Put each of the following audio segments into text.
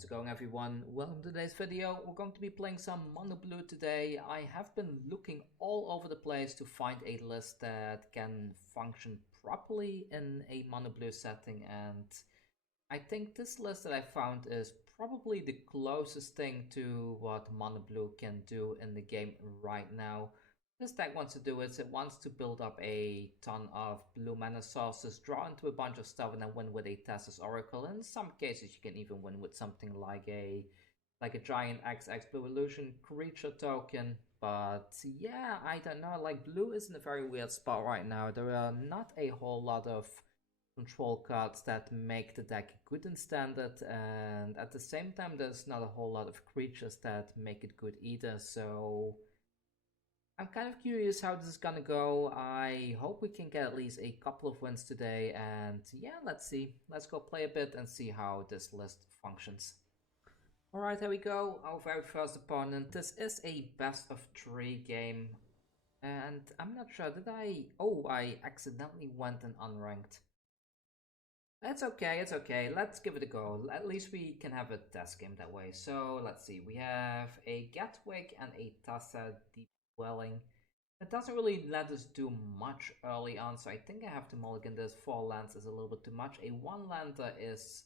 How's it going, everyone? Welcome to today's video. We're going to be playing some mono blue today. I have been looking all over the place to find a list that can function properly in a mono blue setting, and I think this list that I found is probably the closest thing to what mono blue can do in the game right now. This deck wants to do is it wants to build up a ton of blue mana sources, draw into a bunch of stuff, and then win with a Thassa's Oracle. In some cases, you can even win with something like a giant XX blue illusion creature token. But yeah, I don't know. Like, blue is in a very weird spot right now. There are not a whole lot of control cards that make the deck good in standard, and at the same time, there's not a whole lot of creatures that make it good either. So I'm kind of curious how this is gonna go. I hope we can get at least a couple of wins today, and yeah, let's see. Let's go play a bit and see how this list functions. Alright, here we go. Our very first opponent. This is a best of 3 game, and I'm not sure, did I... Oh, I accidentally went in unranked. It's okay, it's okay. Let's give it a go. At least we can have a test game that way. So, let's see. We have a Gadwick and a Thassa Deep Dwelling. It doesn't really let us do much early on, so I think I have to mulligan this. 4 lands is a little bit too much. A 1-lander is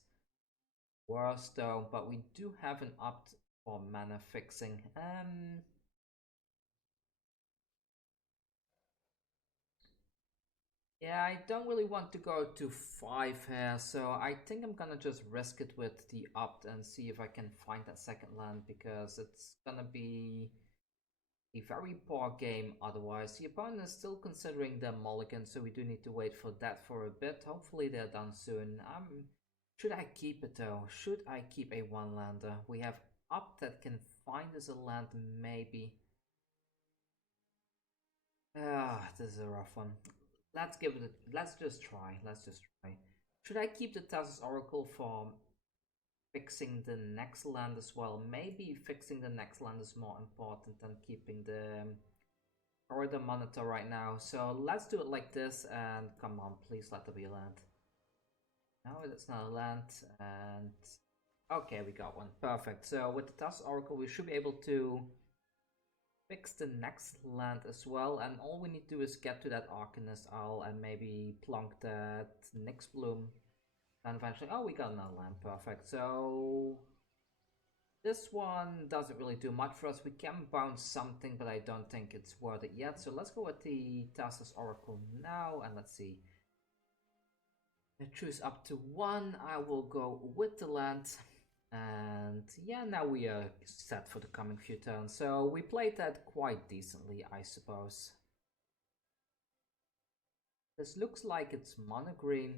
worse though, but we do have an opt for mana fixing. Yeah, I don't really want to go to 5 here, so I think I'm gonna just risk it with the opt and see if I can find that second land, because it's gonna be a very poor game otherwise. The opponent is still considering their mulligan, so we do need to wait for that for a bit. Hopefully they're done soon. Should I keep it though? Should I keep a 1-lander? We have opt that can find us a land, maybe. This is a rough one. Let's give it a, let's just try. Should I keep the Thassa's Oracle for fixing the next land as well? Maybe fixing the next land is more important than keeping the corridor monitor right now. So let's do it like this, and come on, please let there be a land. No, that's not a land, and okay, we got one. Perfect. So with the Thassa's Oracle, we should be able to fix the next land as well, and all we need to do is get to that Arcanist Owl and maybe plonk that Nyx Bloom. And eventually, oh, we got another land, perfect. So this one doesn't really do much for us. We can bounce something, but I don't think it's worth it yet. So let's go with the Thassa's Oracle now, and let's see. I choose up to 1. I will go with the land. And yeah, now we are set for the coming few turns. So we played that quite decently, I suppose. This looks like it's mono green.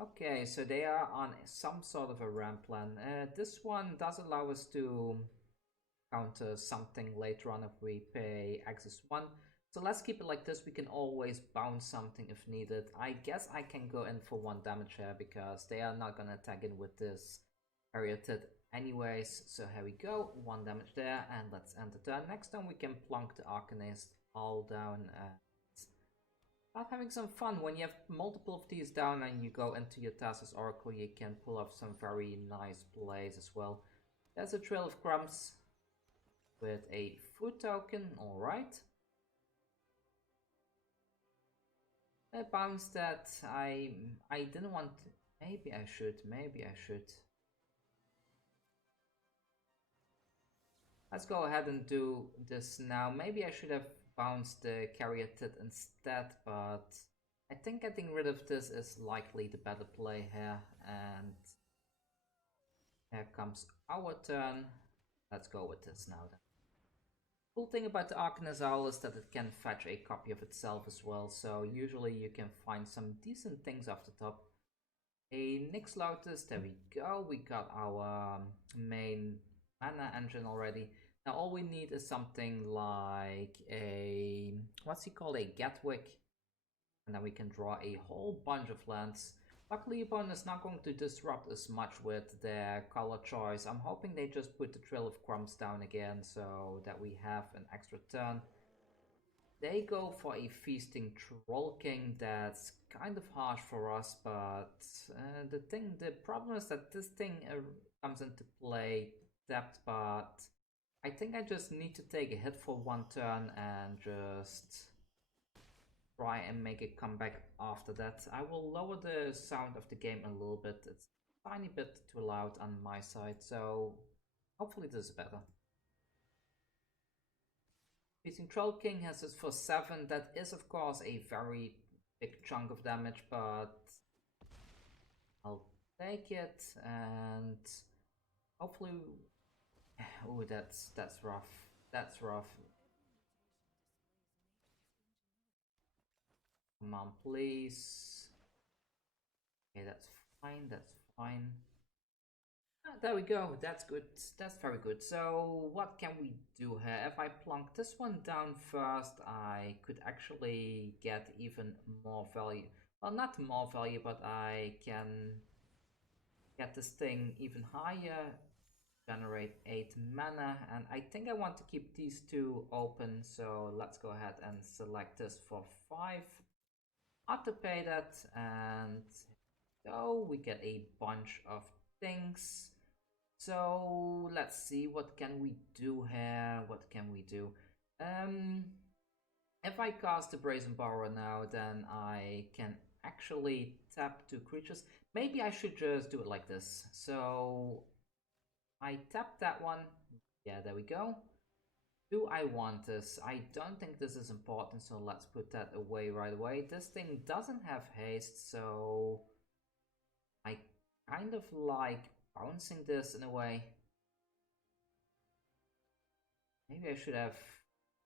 Okay, so they are on some sort of a ramp plan. This one does allow us to counter something later on if we pay Axis 1. So let's keep it like this. We can always bounce something if needed. I guess I can go in for 1 damage here because they are not gonna tag in with this Ariated anyways. So here we go, 1 damage there, and let's end the turn. Next time we can plonk the Arcanist all down and start having some fun. When you have multiple of these down and you go into your Thassa's Oracle, you can pull off some very nice plays as well. There's a Trail of Crumbs with a food token, alright. I bounced that. I didn't want to. Maybe I should. Let's go ahead and do this now. Maybe I should have bounced the Caryatid instead, but I think getting rid of this is likely the better play here. And here comes our turn. Let's go with this now then. Cool thing about the Arcanist Owl is that it can fetch a copy of itself as well, so usually you can find some decent things off the top. A Nyx Lotus, there we go, we got our main mana engine already. Now all we need is something like a, what's he called, a Gadwick, and then we can draw a whole bunch of lands. Luckily, opponent is not going to disrupt as much with their color choice. I'm hoping they just put the Trail of Crumbs down again so that we have an extra turn. they go for a Feasting Troll King. That's kind of harsh for us, but the problem is that this thing comes into play tapped, but I think I just need to take a hit for one turn and just try and make a comeback after that. I will lower the sound of the game a little bit. It's a tiny bit too loud on my side, so hopefully this is better. Feasting Troll King has this for 7. That is of course a very big chunk of damage, but I'll take it and hopefully... Oh, that's rough. That's rough. Come on, please. Okay, that's fine. That's fine. There we go. That's good. That's very good. So what can we do here? If I plunk this one down first, I could actually get even more value. Well, not more value, but I can get this thing even higher. Generate 8 mana, and I think I want to keep these two open, so let's go ahead and select this for 5. Autopay that, and so we get a bunch of things. So let's see, what can we do here? What can we do? If I cast the Brazen Borrower now, then I can actually tap 2 creatures. Maybe I should just do it like this. So I tap that one. Yeah, there we go. Do I want this? I don't think this is important, so let's put that away right away. This thing doesn't have haste, so I kind of like bouncing this in a way. Maybe I should have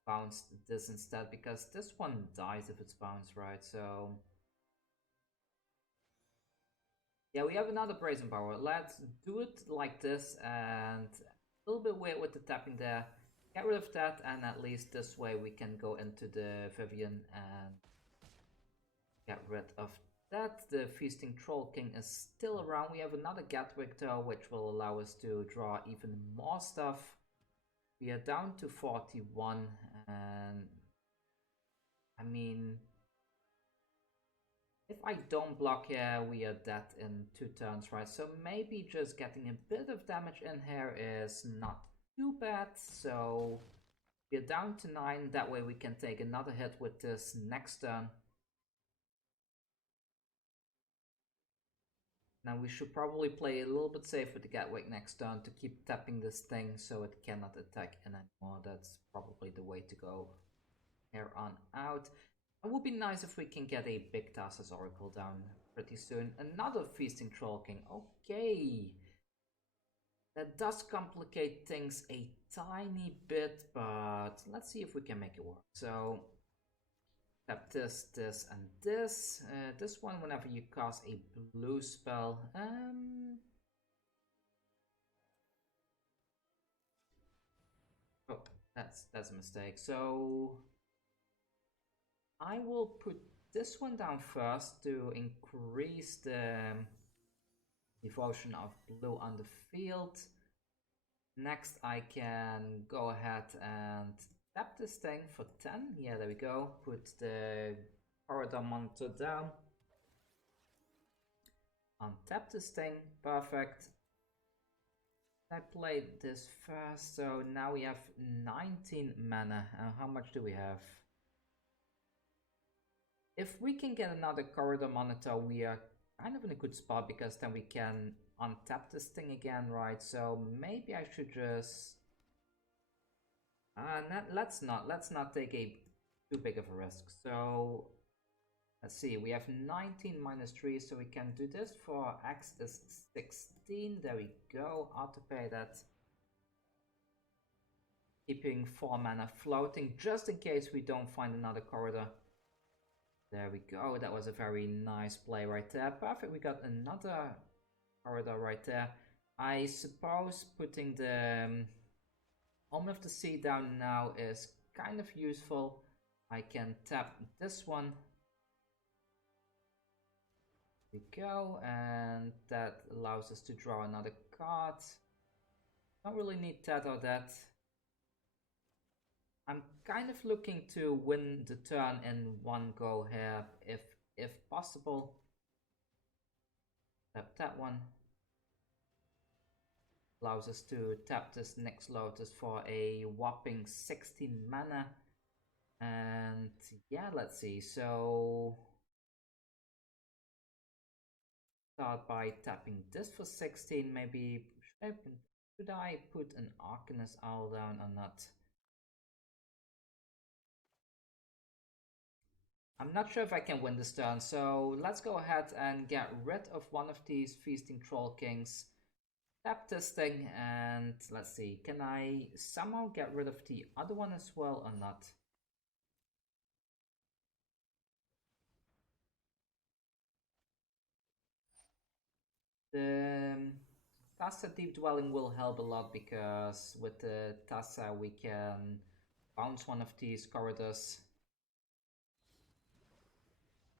bounced this instead, because this one dies if it's bounced, right? So yeah, we have another Brazen Borrower. Let's do it like this, and a little bit weird with the tapping there. Get rid of that, and at least this way we can go into the Vivian and get rid of that. The Feasting Troll King is still around. We have another Gadwick though, which will allow us to draw even more stuff. We are down to 41, and I mean, if I don't block here, we are dead in 2 turns, right? So maybe just getting a bit of damage in here is not too bad. So we're down to 9. That way we can take another hit with this next turn. Now we should probably play a little bit safe with the Gadwick next turn to keep tapping this thing so it cannot attack anymore. That's probably the way to go here on out. It would be nice if we can get a big Thassa's Oracle down pretty soon. Another Feasting Troll King. Okay. That does complicate things a tiny bit, but let's see if we can make it work. So tap this, this, and this. This one, whenever you cast a blue spell. Oh, that's a mistake. So I will put this one down first to increase the devotion of blue on the field. Next, I can go ahead and tap this thing for 10. Yeah, there we go. Put the corridor monitor down. Untap this thing. Perfect. I played this first, so now we have 19 mana. How much do we have? If we can get another corridor monitor, we are kind of in a good spot, because then we can untap this thing again, right? So maybe I should just... let's not take a too big of a risk. So let's see, we have 19 minus 3, so we can do this for X is 16. There we go. Autopay that. Keeping 4 mana floating just in case we don't find another corridor. There we go. That was a very nice play right there. Perfect. We got another corridor right there. I suppose putting the Omen of the Sea down now is kind of useful. I can tap this one. There we go. And that allows us to draw another card. Don't really need that or that. I'm kind of looking to win the turn in one go here, if possible. Tap that one. Allows us to tap this Nyx Lotus for a whopping 16 mana. And yeah, let's see. So start by tapping this for 16. Maybe should I put an Arcanist Owl down or not? I'm not sure if I can win this turn, so let's go ahead and get rid of one of these Feasting Troll Kings. Tap this thing, and let's see, can I somehow get rid of the other one as well or not? The Thassa Deep Dwelling will help a lot, because with the Thassa we can bounce one of these corridors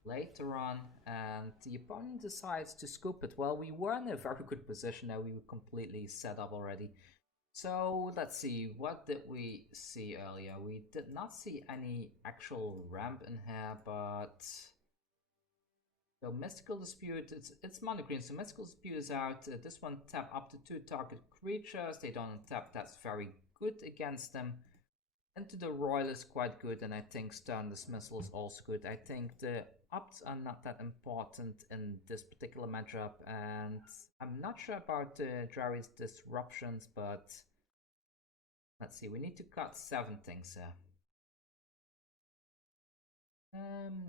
later on, and the opponent decides to scoop it. Well, we were in a very good position there, we were completely set up already. So let's see, what did we see earlier? We did not see any actual ramp in here, but so Mystical Dispute, it's mono green, so Mystical Dispute is out. This one tap up to 2 target creatures. They don't tap, that's very good against them. Into the Roil is quite good, and I think Stern Dismissal is also good. I think the ups are not that important in this particular matchup, and I'm not sure about Jwari Disruptions, but let's see, we need to cut 7 things here.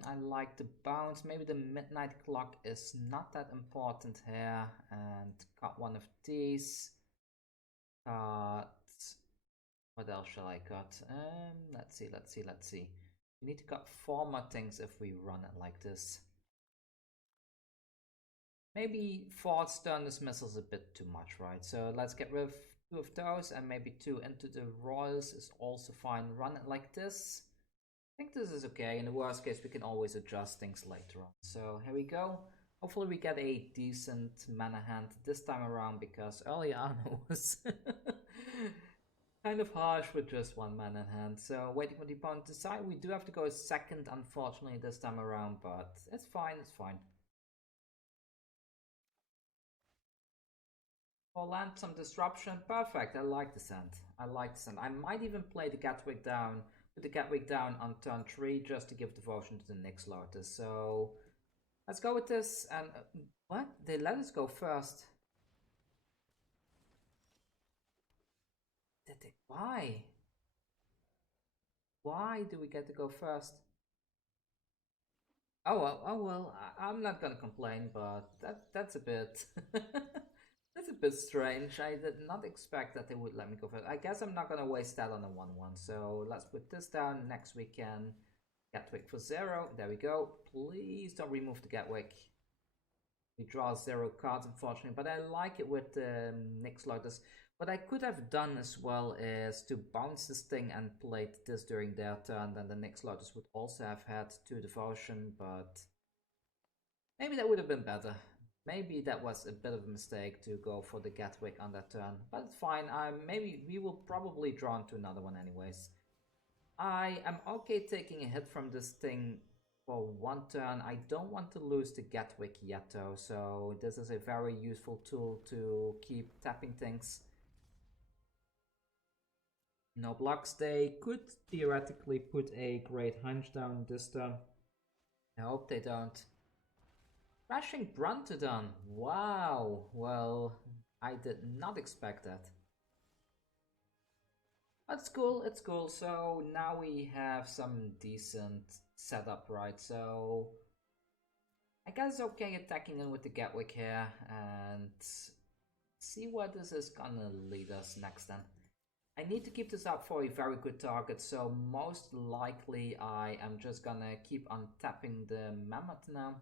I like the bounce. Maybe the midnight clock is not that important here, and cut one of these. What else shall I cut? Let's see. We need to cut 4 more things if we run it like this. Maybe 4 Stern Dismissals is a bit too much, right? So let's get rid of 2 of those, and maybe 2 Into the Roils is also fine. Run it like this. I think this is okay. In the worst case, we can always adjust things later on. So here we go. Hopefully we get a decent mana hand this time around, because earlier on was kind of harsh with just 1 mana in hand. So waiting for the opponent to decide. We do have to go second, unfortunately, this time around, but it's fine, it's fine. For land, some disruption. Perfect, I like the sand. I might even play the Gadwick down, put the Gadwick down on turn 3 just to give devotion to the Nyx Lotus. So let's go with this. And what? They let us go first. Did they? Why? Why do we get to go first? Oh well, I'm not gonna complain, but that's a bit that's a bit strange. I did not expect that they would let me go first. I guess I'm not gonna waste that on a 1/1. So let's put this down. Next we can Gadwick for 0. There we go. Please don't remove the Gadwick. We draw 0 cards, unfortunately, but I like it with Nyx Lotus. What I could have done as well is to bounce this thing and played this during their turn, then the Nyx Lotus would also have had 2 devotion, but maybe that would have been better. Maybe that was a bit of a mistake to go for the Gadwick on that turn, but it's fine. Maybe we will probably draw into another one anyways. I am okay taking a hit from this thing for 1 turn. I don't want to lose the Gadwick yet though, so this is a very useful tool to keep tapping things. No blocks. They could theoretically put a Great Hunch down this turn. I hope they don't. Crashing Bruntodon. Wow. Well, I did not expect that. That's cool, it's cool. So now we have some decent setup, right? So I guess it's okay attacking in with the Gadwick here and see where this is gonna lead us next then. I need to keep this up for a very good target, so most likely I am just gonna keep on tapping the Mammoth now.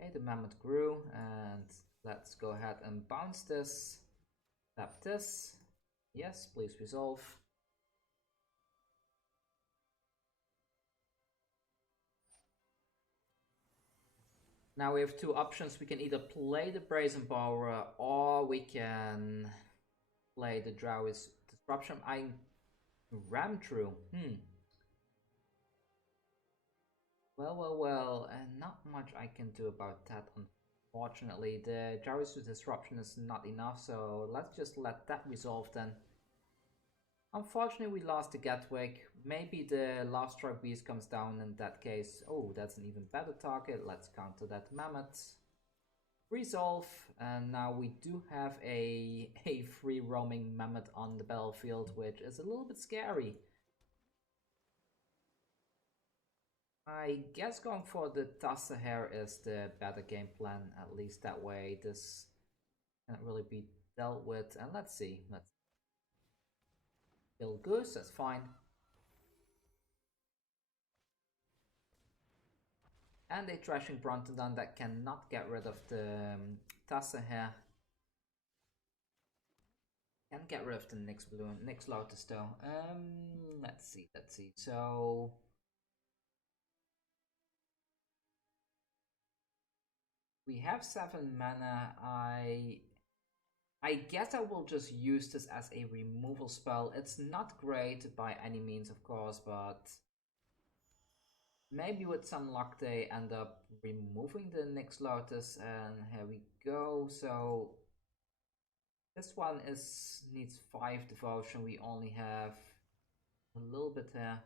Okay, the Mammoth grew, and let's go ahead and bounce this. Tap this. Yes, please resolve. Now we have two options. We can either play the Brazen Borrower or we can play the Jwari Disruption. I ram through. Well, and not much I can do about that, unfortunately. The Jwari Disruption is not enough, so let's just let that resolve then. Unfortunately, we lost the Gadwick. Maybe the Last Strike Beast comes down in that case. Oh, that's an even better target. Let's counter that Mammoth. Resolve, and now we do have a free roaming Mammoth on the battlefield, which is a little bit scary. I guess going for the Thassa here is the better game plan, at least that way this cannot really be dealt with. And let's see, let's kill Goose, that's fine. And a Thrashing Brontodon that cannot get rid of the Thassa here. Can get rid of the Nyx Lotus though. Let's see. So we have 7 mana. I guess I will just use this as a removal spell. It's not great by any means, of course, but maybe with some luck they end up removing the Nyx Lotus, and here we go. So this one needs 5 devotion. We only have a little bit here.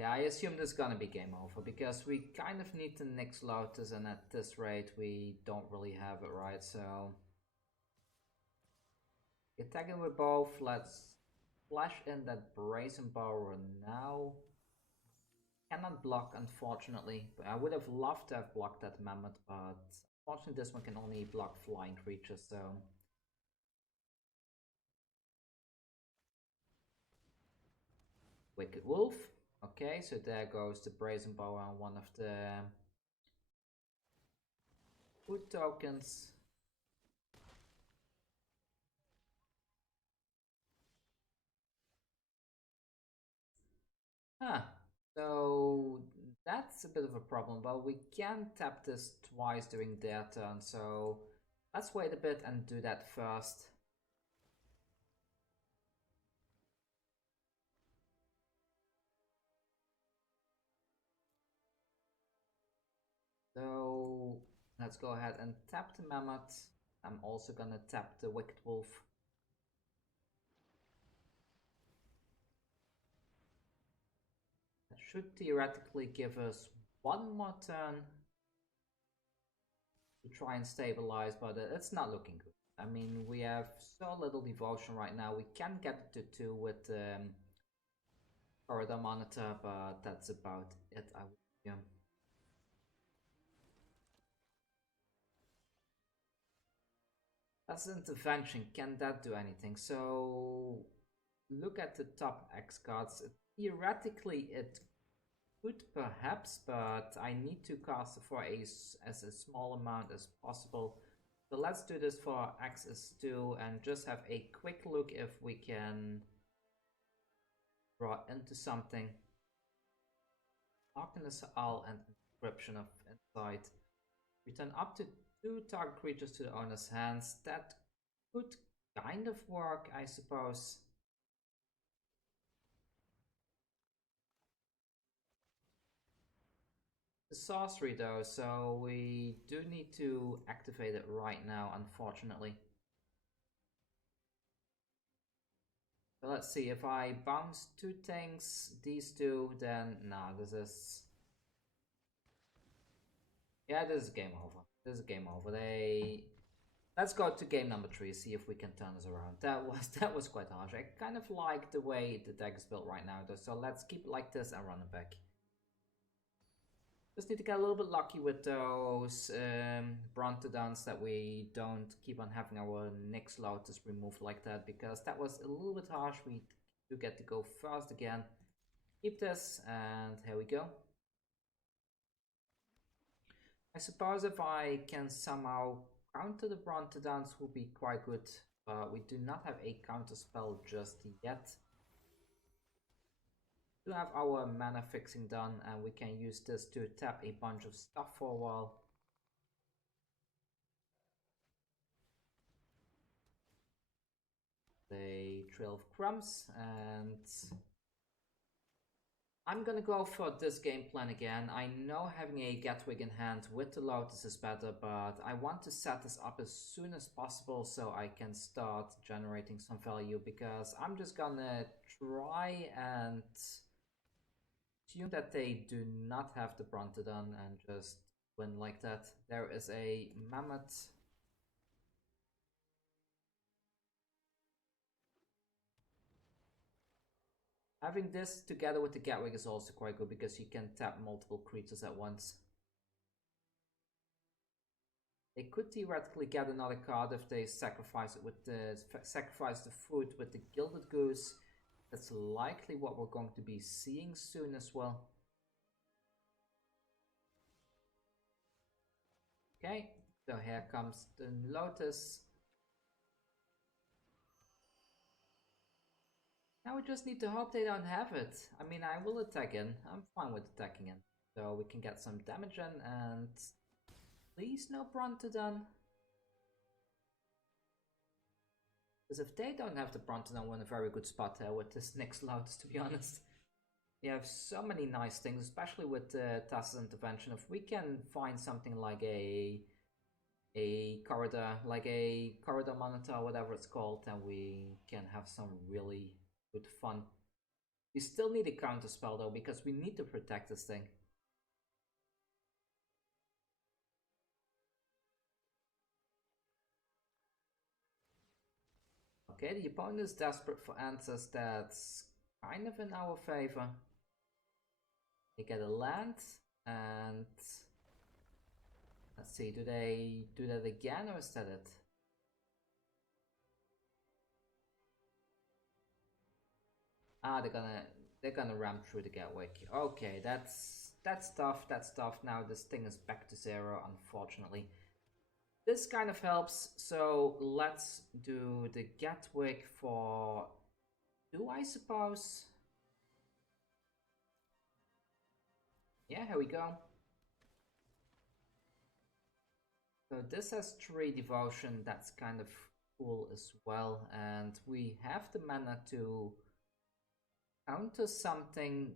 Yeah, I assume this is gonna be game over because we kind of need the Nyx Lotus, and at this rate we don't really have it, right? So attacking with both. Let's flash in that Brazen Borrower now. Cannot block, unfortunately. I would have loved to have blocked that Mammoth, but unfortunately this one can only block flying creatures, so Wicked Wolf. Okay, so there goes the Brazen Borrower on one of the food tokens. So that's a bit of a problem, but we can tap this twice during their turn, so let's wait a bit and do that first. So let's go ahead and tap the Mammoth. I'm also gonna tap the Wicked Wolf. That should theoretically give us one more turn to try and stabilize, but it's not looking good. I mean, we have so little devotion right now. We can get to 2 with Corridor Monitor, but that's about it, I would assume. That's an intervention. Can that do anything? So look at the top X cards. Theoretically, it could perhaps, but I need to cast it for as a small amount as possible. So let's do this for X is 2 and just have a quick look if we can draw into something. Arcanist Owl and Inscription of Insight. Return up to 2 target creatures to the owner's hands. That could kind of work, I suppose. The sorcery though, so we do need to activate it right now, unfortunately. So let's see, if I bounce 2 things, these 2, then no, this is... Yeah, this is game over. This is game over. Let's go to game number 3, see if we can turn this around. That was quite harsh. I kind of like the way the deck is built right now though, so let's keep it like this and run it back. Just need to get a little bit lucky with those Brontodons that we don't keep on having our Nyx Lotus removed like that, because that was a little bit harsh. We do get to go first again. Keep this, and here we go. I suppose if I can somehow counter the Brontodons will be quite good, we do not have a counter spell just yet. We do have our mana fixing done, and we can use this to tap a bunch of stuff for a while. The Trail of Crumbs, and I'm gonna go for this game plan again. I know having a Gadwick in hand with the Lotus is better, but I want to set this up as soon as possible so I can start generating some value, because I'm just gonna try and assume that they do not have the Brontodon and just win like that. There is a Mammoth. Having this together with the Gadwick is also quite good because you can tap multiple creatures at once. They could theoretically get another card if they sacrifice it with the food with the Gilded Goose. That's likely what we're going to be seeing soon as well. Okay, so here comes the Lotus. Now we just need to hope they don't have it. I mean, I will attack in. I'm fine with attacking in. So we can get some damage in, and please no Brontodon. Because if they don't have the Brontodon, we're in a very good spot here with this Nyx Lotus, to be honest. We have so many nice things, especially with Thassa's intervention. If we can find something like a corridor, monitor, whatever it's called, then we can have some really good fun. We still need a counter spell though, because we need to protect this thing. Okay, the opponent is desperate for answers. That's kind of in our favor. They get a land, and let's see, do they do that again, or is that it? Ah, they're gonna ram through the Gadwick. Okay, that's tough. That's tough. Now this thing is back to 0, unfortunately. This kind of helps, so let's do the Gadwick for 2, I suppose. Yeah, here we go. So this has 3 devotion, that's kind of cool as well, and we have the mana to counter something.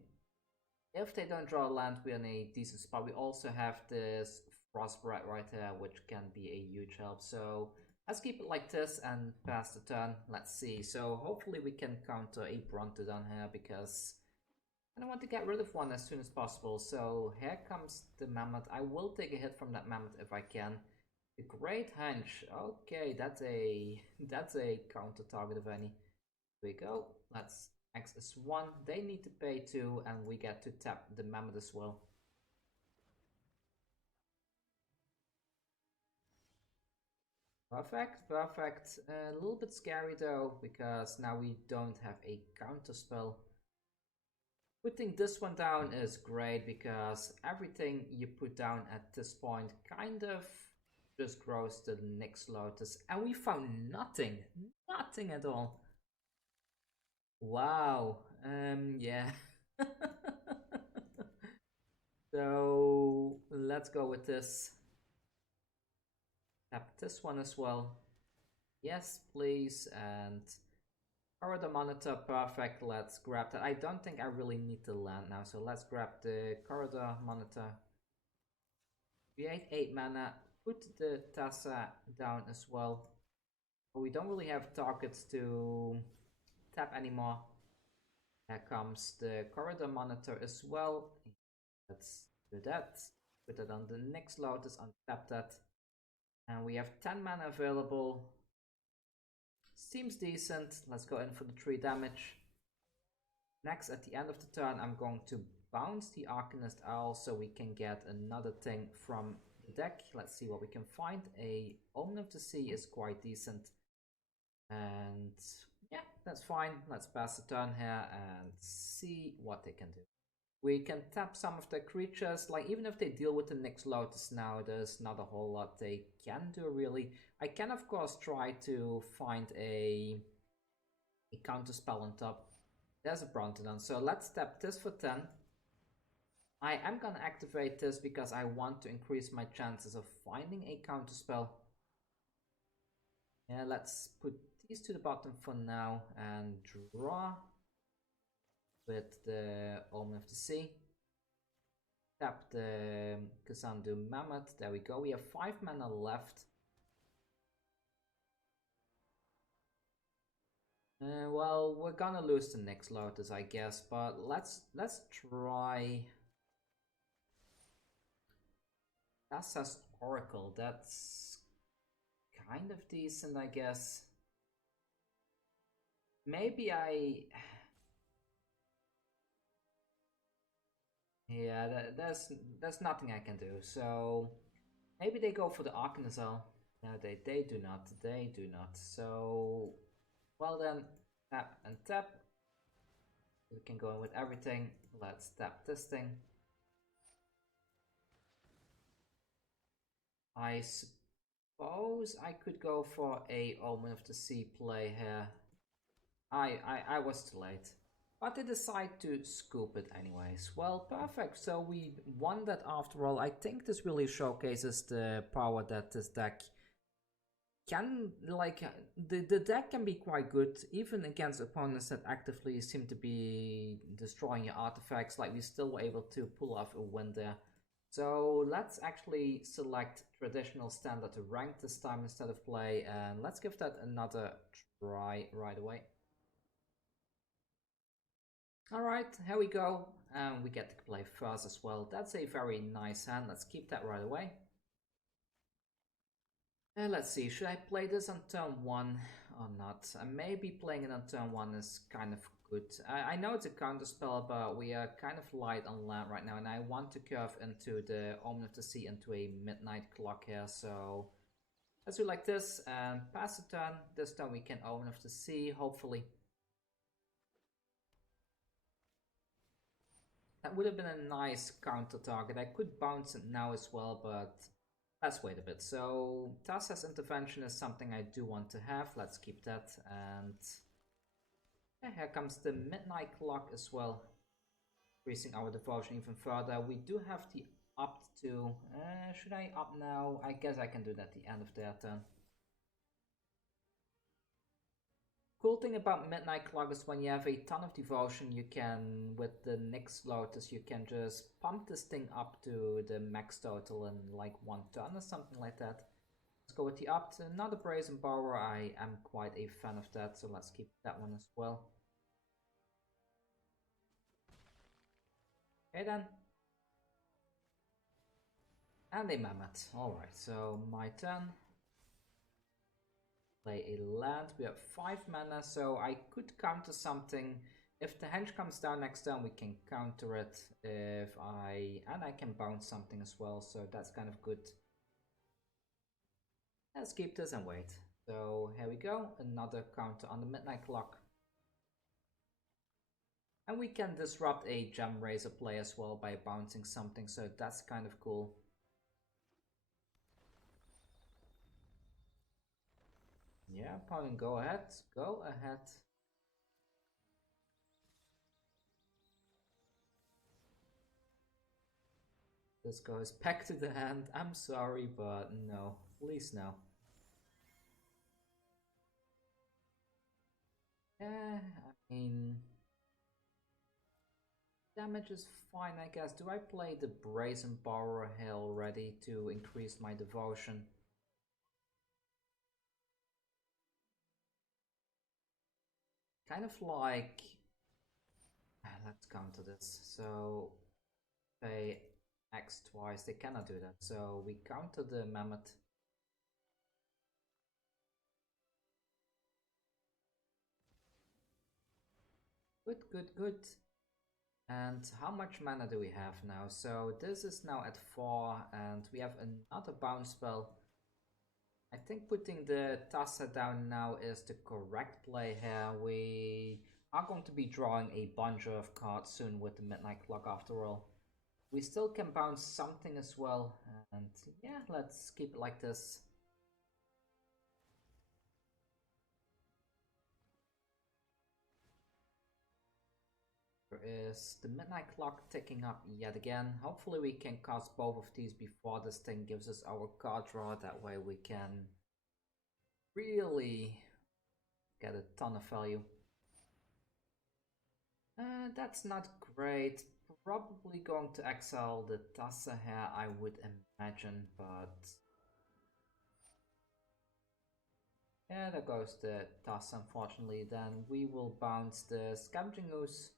If they don't draw a land, we're in a decent spot. We also have this Frostbite right here, which can be a huge help. So let's keep it like this and pass the turn. Let's see. So hopefully we can counter a Brontodon here, because I want to get rid of one as soon as possible. So here comes the Mammoth. I will take a hit from that Mammoth if I can. The Great Hench. Okay, that's a counter target of any. Here we go. Let's X is 1. They need to pay 2, and we get to tap the Mammoth as well. Perfect, perfect. A little bit scary though, because now we don't have a counter spell. Putting this one down is great, because everything you put down at this point kind of just grows the Nyx Lotus, and we found nothing at all. Wow, yeah. So let's go with this. Tap this one as well. Yes, please, and corridor monitor, perfect. Let's grab that. I don't think I really need the land now, so let's grab the corridor monitor. Create 8 mana. Put the Thassa down as well. We don't really have targets to tap anymore. Here comes the corridor monitor as well. Let's do that. Put that on the Nyx Lotus, untap that. And we have 10 mana available. Seems decent. Let's go in for the 3 damage. Next, at the end of the turn, I'm going to bounce the Arcanist Owl so we can get another thing from the deck. Let's see what we can find. A Omen of the Sea is quite decent. And yeah, that's fine. Let's pass the turn here and see what they can do. We can tap some of the creatures, like even if they deal with the Nyx Lotus now, there's not a whole lot they can do really. I can of course try to find a counter spell on top. There's a Brontodon, so let's tap this for 10. I am gonna activate this because I want to increase my chances of finding a counter spell. Yeah, let's put these to the bottom for now and draw with the Omen of the Sea. Tap the Kazandu Mammoth. There we go. We have 5 mana left. Well, we're gonna lose the Nyx Lotus, I guess, but let's try Thassa's Oracle. That's kind of decent, I guess. Maybe yeah, there's nothing I can do. So maybe they go for the Arcanist. No, they do not. They do not. So well then, tap and tap. We can go in with everything. Let's tap this thing. I suppose I could go for a Omen of the Sea play here. I was too late. But they decide to scoop it anyways. Well, perfect. So we won that after all. I think this really showcases the power that this deck can, like, the deck can be quite good, even against opponents that actively seem to be destroying your artifacts. Like, we still were able to pull off a win there. So let's actually select traditional standard to rank this time instead of play, and let's give that another try right away. Alright, here we go, and we get to play first as well. That's a very nice hand, let's keep that right away. Let's see, should I play this on turn 1 or not? Maybe playing it on turn 1 is kind of good. I know it's a counter spell, but we are kind of light on land right now, and I want to curve into the Omen of the Sea into a midnight clock here, so let's do like this and pass the turn. This time we can Omen of the Sea, hopefully. That would have been a nice counter target. I could bounce it now as well, but let's wait a bit. So Thassa's Intervention is something I do want to have. Let's keep that. And yeah, here comes the midnight clock as well, increasing our devotion even further. We do have the up to. Should I up now? I guess I can do that at the end of their turn. Cool thing about Midnight Clock is when you have a ton of devotion, you can, with the Nyx Lotus, you can just pump this thing up to the max total in like 1 turn or something like that. Let's go with the up to another Brazen Borrower. I am quite a fan of that, so let's keep that one as well. Okay then. And a Mammoth. Alright, so my turn. Play a land. We have 5 mana, so I could counter something. If the Henge comes down next turn, we can counter it. And I can bounce something as well, so that's kind of good. Let's keep this and wait. So here we go, another counter on the Midnight Clock. And we can disrupt a Gem Razor play as well by bouncing something, so that's kind of cool. Yeah, opponent, go ahead, go ahead. This goes back to the hand. I'm sorry, but no, please no. Yeah, I mean, damage is fine, I guess. Do I play the Brazen Borrower here already to increase my devotion? Kind of like, let's counter this. So pay X twice, they cannot do that. So we counter the Mammoth. Good, good, good. And how much mana do we have now? So this is now at 4, and we have another bounce spell. I think putting the Thassa down now is the correct play here. We are going to be drawing a bunch of cards soon with the Midnight Clock after all. We still can bounce something as well, and yeah, let's keep it like this. There is the Midnight Clock ticking up yet again. Hopefully we can cast both of these before this thing gives us our card draw. That way we can really get a ton of value. That's not great. Probably going to exile the Thassa here, I would imagine, but yeah, there goes the Thassa, unfortunately. Then we will bounce the Scavenging Ooze.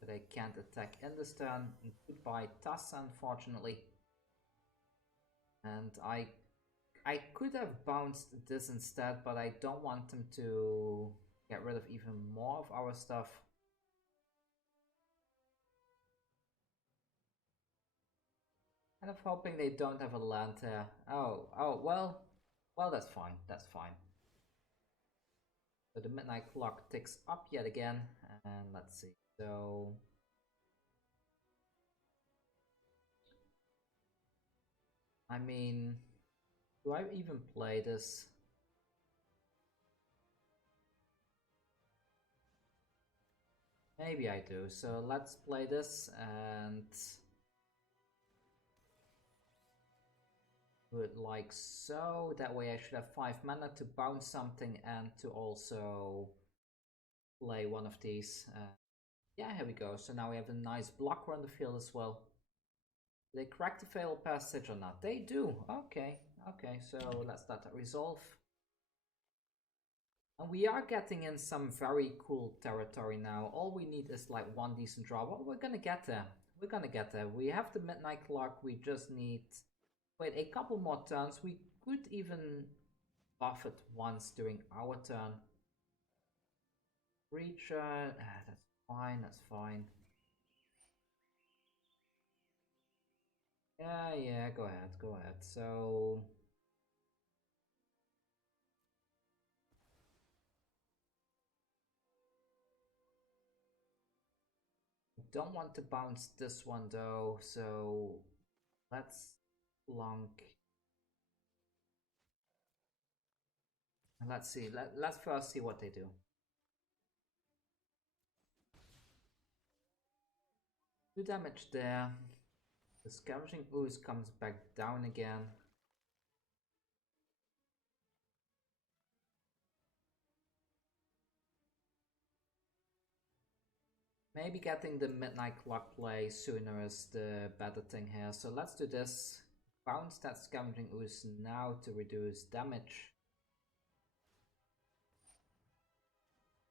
But they can't attack in this turn. Goodbye Thassa, unfortunately. And I could have bounced this instead, but I don't want them to get rid of even more of our stuff. Kind of hoping they don't have a land here. Oh, well, that's fine, that's fine. So the Midnight Clock ticks up yet again, and let's see, so... I mean, do I even play this? Maybe I do, so let's play this and do it like so. That way I should have 5 mana to bounce something and to also play one of these. Yeah, here we go. So now we have a nice blocker on the field as well. Do they crack the Fatal Passage or not? They do. Okay, so let's let that resolve. And we are getting in some very cool territory now. All we need is like one decent draw. Well, we're gonna get there. We're gonna get there. We have the Midnight Clock. We just need... Wait, a couple more turns. We could even buff it once during our turn. Creature... that's fine, that's fine. Yeah, go ahead. So... don't want to bounce this one though, so let's plunk. Let's see, let's first see what they do. Two damage there. The Scavenging Ooze comes back down again. Maybe getting the Midnight Clock play sooner is the better thing here. So let's do this. Bounce that Scavenging Ooze now to reduce damage.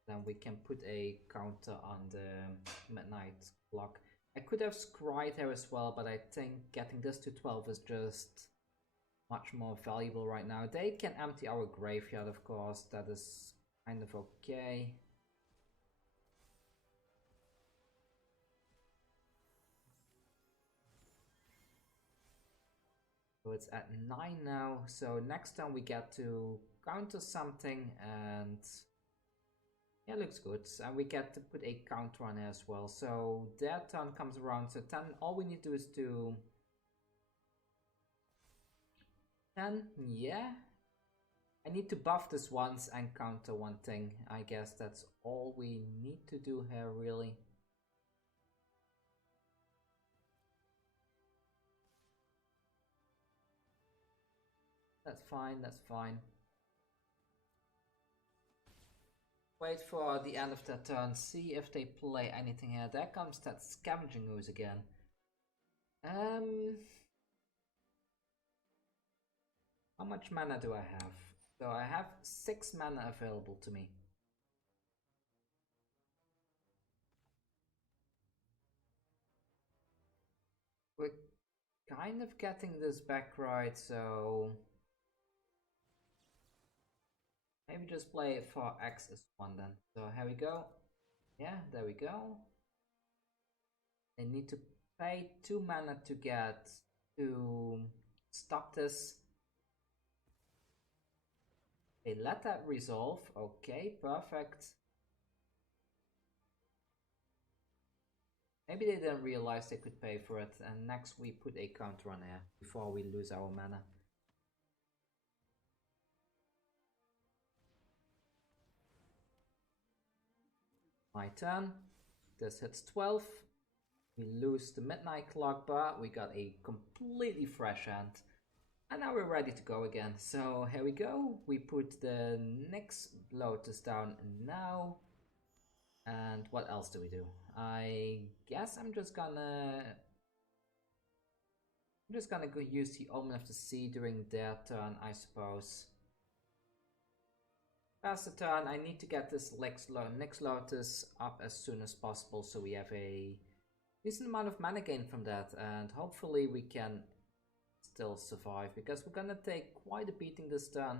Then we can put a counter on the Midnight Clock. I could have Scryed here as well, but I think getting this to 12 is just much more valuable right now. They can empty our graveyard, of course. That is kind of okay. So it's at 9 now, so next time we get to counter something, and yeah, looks good. And we get to put a counter on it as well. So their turn comes around, so 10, all we need to do is to 10, yeah. I need to buff this once and counter one thing. I guess that's all we need to do here, really. That's fine, that's fine. Wait for the end of their turn, see if they play anything here. There comes that Scavenging Ooze again. How much mana do I have? So I have 6 mana available to me. We're kind of getting this back right, so maybe just play it for X as 1 then. So here we go. Yeah, there we go. They need to pay 2 mana to get to stop this. They let that resolve. Okay, perfect. Maybe they didn't realize they could pay for it, and next we put a counter on here before we lose our mana. My turn. This hits 12. We lose the midnight clock, but we got a completely fresh hand. And now we're ready to go again. So here we go. We put the Nyx Lotus down now. And what else do we do? I guess I'm just gonna go use the Omen of the Sea during their turn, I suppose. Pass the turn. I need to get this Nyx Lotus up as soon as possible, so we have a decent amount of mana gain from that, and hopefully we can still survive, because we're gonna take quite a beating this turn.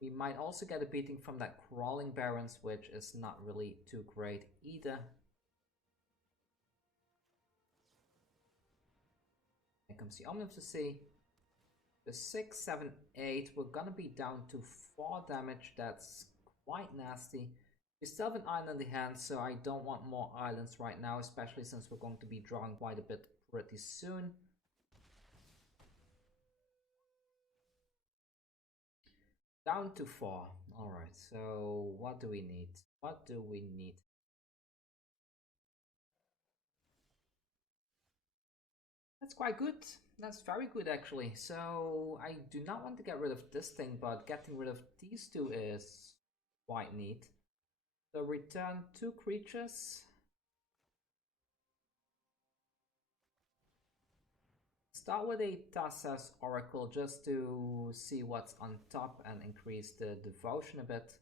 We might also get a beating from that Crawling Barrens, which is not really too great either. Here comes the Omen of the Sea. The 6, 7, 8, we're gonna be down to 4 damage. That's quite nasty. We still have an island in the hand, so I don't want more islands right now, especially since we're going to be drawing quite a bit pretty soon. Down to 4. Alright, so what do we need? What do we need? That's quite good. That's very good actually. So I do not want to get rid of this thing, but getting rid of these two is quite neat. So return 2 creatures. Start with a Thassa's Oracle just to see what's on top and increase the devotion a bit.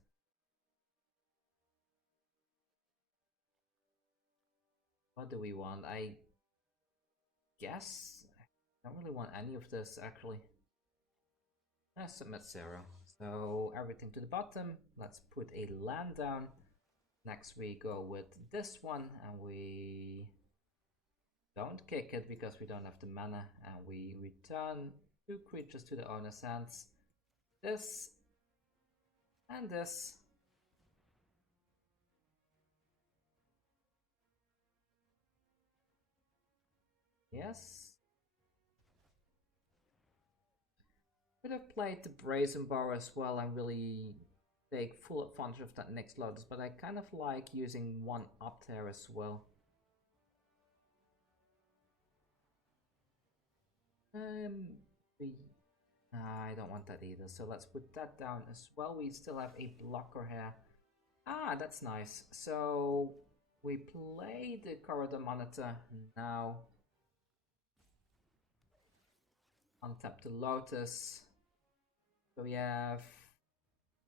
What do we want? I guess I don't really want any of this actually. Submit 0. So everything to the bottom. Let's put a land down. Next we go with this one, and we don't kick it because we don't have the mana, and we return 2 creatures to the owner's hands. This and this. Yes. Could have played the Brazen Borrower as well and really take full advantage of that Nyx Lotus, but I kind of like using one up there as well. I don't want that either, so let's put that down as well. We still have a blocker here. Ah, that's nice. So we play the Corridor Monitor now. Untap the Lotus. So we have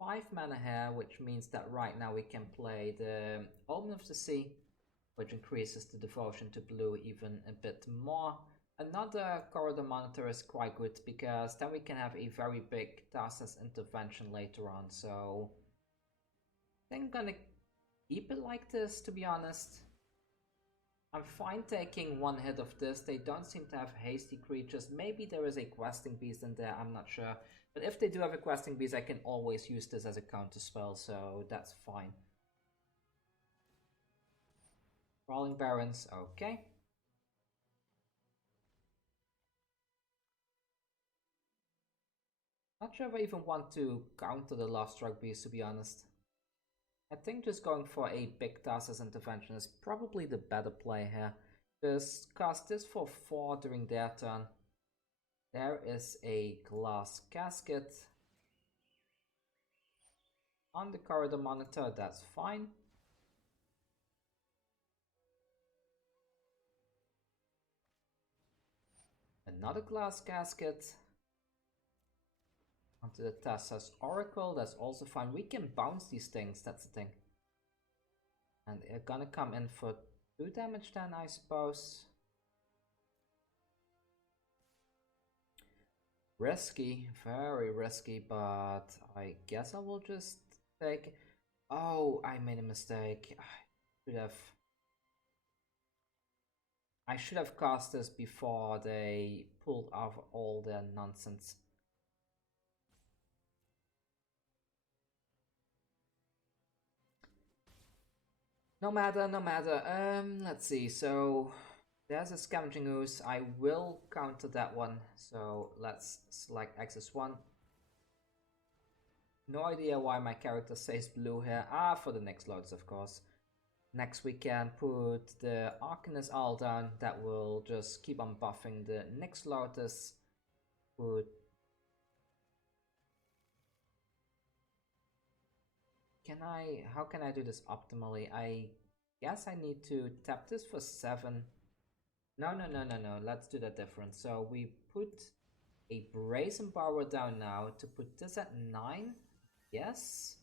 5 mana here, which means that right now we can play the Omen of the Sea, which increases the devotion to blue even a bit more. Another Corridor Monitor is quite good, because then we can have a very big Thassa's Intervention later on, so I think I'm gonna keep it like this, to be honest. I'm fine taking 1 hit of this. They don't seem to have hasty creatures. Maybe there is a questing beast in there, I'm not sure. But if they do have a questing beast, I can always use this as a counter spell, so that's fine. Crawling Barrens, okay. Not sure if I even want to counter the Love Struck Beast, to be honest. I think just going for a big Thassa's Intervention is probably the better play here. Just cast this for 4 during their turn. There is a Glass Casket. On the Corridor Monitor, that's fine. Another Glass Casket. Onto the Thassa's Oracle, that's also fine. We can bounce these things, that's the thing. And they're gonna come in for 2 damage then, I suppose. Risky, very risky, but I guess I will just take... Oh, I made a mistake. I should have cast this before they pulled off all their nonsense. No matter, no matter. Let's see. So there's a Scavenging Ooze. I will counter that one. So let's select Axis 1. No idea why my character says blue here. Ah, for the Nyx Lotus, of course. Next we can put the Arcanist all down. That will just keep on buffing the Nyx Lotus. Put... How can I do this optimally? I guess I need to tap this for 7. No. Let's do that different. So we put a Brazen Borrower down now to put this at 9. Yes.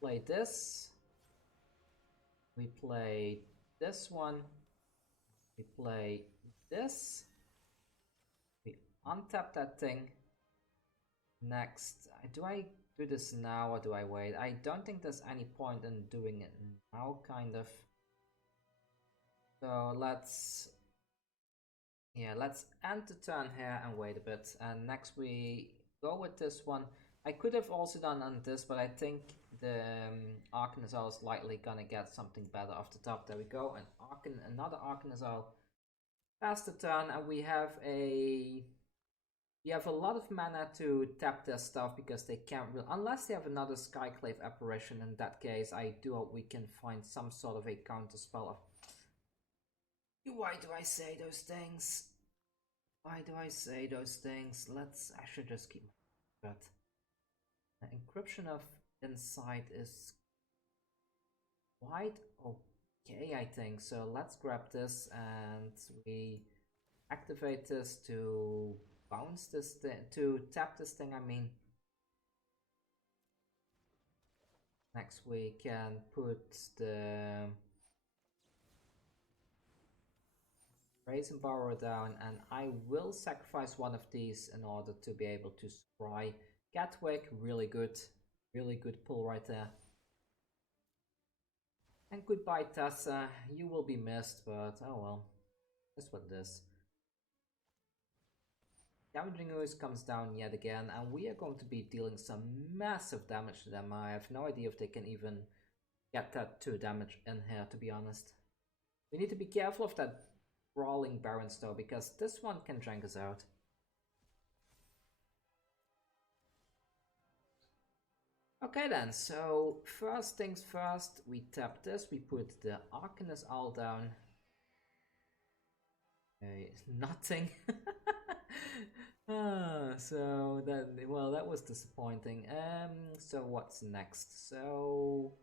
Play this. We play this one. We play this. We untap that thing. Next, do I do this now or do I wait? I don't think there's any point in doing it now, kind of. So let's end the turn here and wait a bit. And next we go with this one. I could have also done on this, but I think the Arcanist is likely gonna get something better off the top. There we go, another Arcanist. Pass the turn, and we have a lot of mana to tap their stuff because they can't really, unless they have another Skyclave Apparition. In that case, I do hope we can find some sort of a counter spell. Why do I say those things? Why do I say those things? I should just keep my gut. Inscription of Insight is quite okay, I think. So let's grab this and we activate this to bounce this thing, to tap this thing, I mean. Next we can put the Brazen Borrower down, and I will sacrifice one of these in order to be able to scry Gadwick. Really good pull right there. And goodbye Thassa, you will be missed, but oh well, that's what it is. Scavenging Ooze comes down yet again, and we are going to be dealing some massive damage to them. I have no idea if they can even get that 2 damage in here, to be honest. We need to be careful of that Brawling Barons though, because this one can jank us out. Okay then, so first things first, we tap this, we put the Arcanist all down. Okay, nothing. So that was disappointing. So what's next? So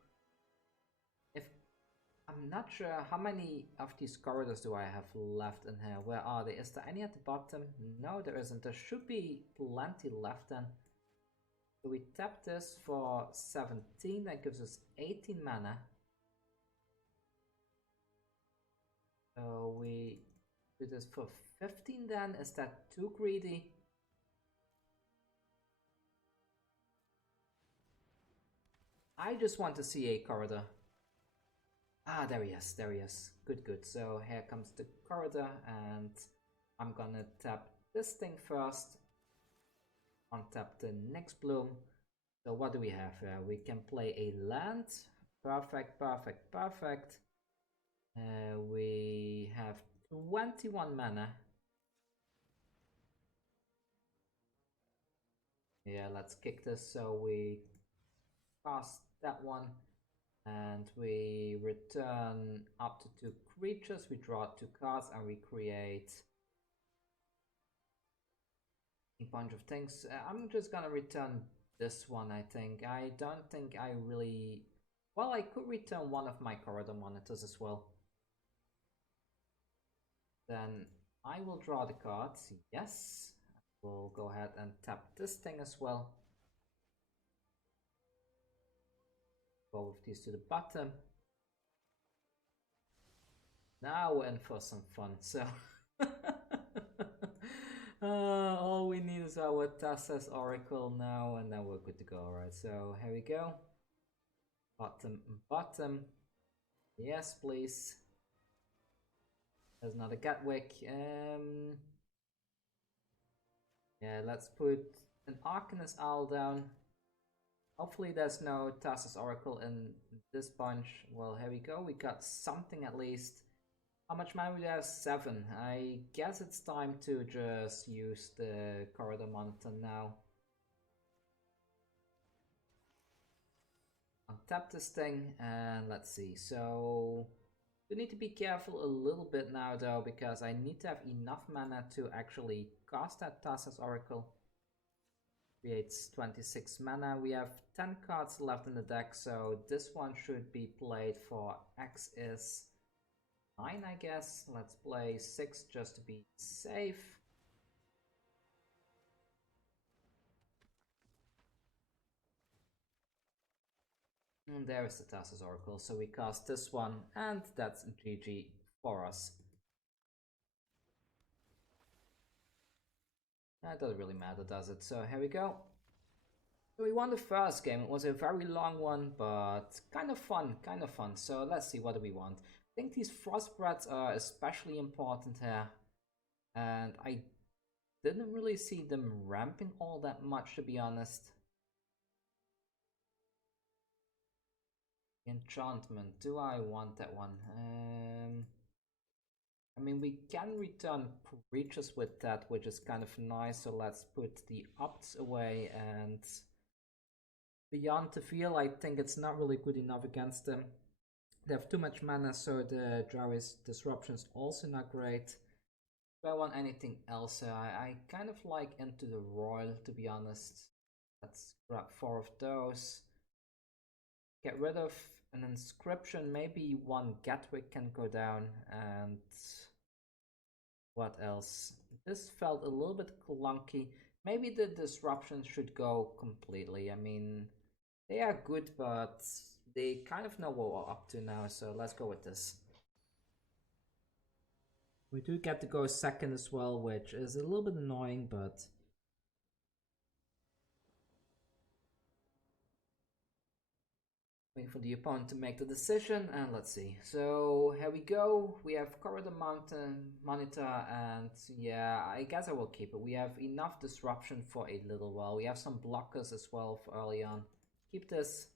I'm not sure how many of these corridors do I have left in here. Where are they? Is there any at the bottom? No, there isn't. There should be plenty left then. So we tap this for 17, that gives us 18 mana. So we do this for 15 then. Is that too greedy? I just want to see a corridor. Ah, there he is. Good. So here comes the corridor, and I'm gonna tap this thing first. Untap the next bloom. So what do we have here? We can play a land. Perfect. We have 21 mana. Yeah, let's kick this. So we cast that one, and we return up to 2 creatures. We draw 2 cards, and we create a bunch of things. I'm just gonna return this one, I think. I don't think I really... Well, I could return one of my corridor monitors as well. Then I will draw the cards. Yes. We'll go ahead and tap this thing as well. Go with these to the bottom. Now we're in for some fun, so... all we need is our Thassa's Oracle now, and then we're good to go. Alright, so here we go. Bottom. Yes, please. There's another Gadwick. Yeah, let's put an Arcanist Owl down. Hopefully there's no Thassa's Oracle in this bunch. Well, here we go. We got something at least. How much mana do we have? 7. I guess it's time to just use the corridor monitor now. Untap this thing and let's see. So we need to be careful a little bit now though, because I need to have enough mana to actually cast that Thassa's Oracle. Creates 26 mana. We have 10 cards left in the deck, so this one should be played for X is 9, I guess. Let's play 6 just to be safe. And there is the Thassa's Oracle, so we cast this one, and that's GG for us. That doesn't really matter, does it? So here we go. So we won the first game. It was a very long one, but kind of fun, So let's see, what do we want? I think these Frostbrats are especially important here. And I didn't really see them ramping all that much, to be honest. Enchantment, do I want that one? I mean, we can return creatures with that, which is kind of nice, so let's put the opts away, and Beyond the Veil, I think it's not really good enough against them. They have too much mana, so the Jwari Disruption is also not great. Do I want anything else? I kind of like Into the Roil, to be honest. Let's grab 4 of those. Get rid of an Inscription, maybe one Gadwick can go down, and what else? This felt a little bit clunky. Maybe the Disruption should go completely. I mean, they are good, but they kind of know what we're up to now, so let's go with this. We do get to go second as well, which is a little bit annoying, but waiting for the opponent to make the decision, and let's see. So here we go. We have Corridor Mountain Monitor, and yeah, I guess I will keep it. We have enough disruption for a little while. We have some blockers as well for early on. Keep this.